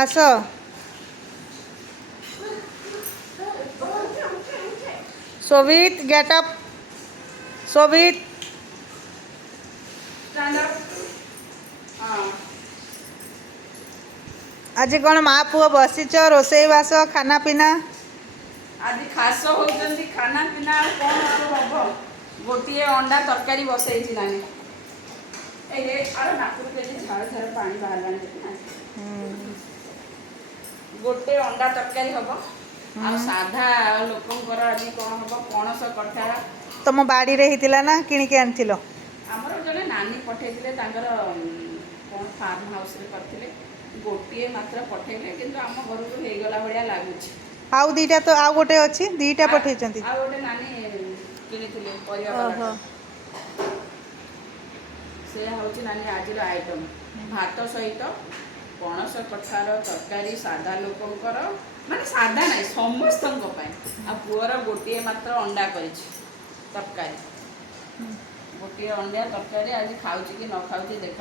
आस शोभित get up शोभित आज कौन माँ पुओ बसीच रोसई बास खाना पीना आज खास होउछन्ती खाना पीना कौन हम गोटे अंडा तरकारी बसई नानी नाकुर झाड़ झाड़ पानी बाहर गोटे अंडा तरकारी हम आ साधा लोकंकर आज कौन हम पणस कठा तुम बाड़ी रे हितिला ना किणिके आनथिलो आमर जने नानी पठेइथिले तांकर कौन फार्म हाउस रे करथिले गोटे मात्र पठेइले किंतु आम घर को हे गला भलिया लागुछि आउ दीटा तो आउ गोटे अछि दीटा पठेइचंती आ गोटे नानी किनिथिले परिया ओहो से हूँ नानी आज आइटम भात सहित पणस कठार तरकारी सादा लोकंकर माने सादा ना समस्त आ पुअर गोटे मात्र अंडा कर तरकारी गोटे अंडा तरकारी आज खाऊँ कि न खाऊँ देखा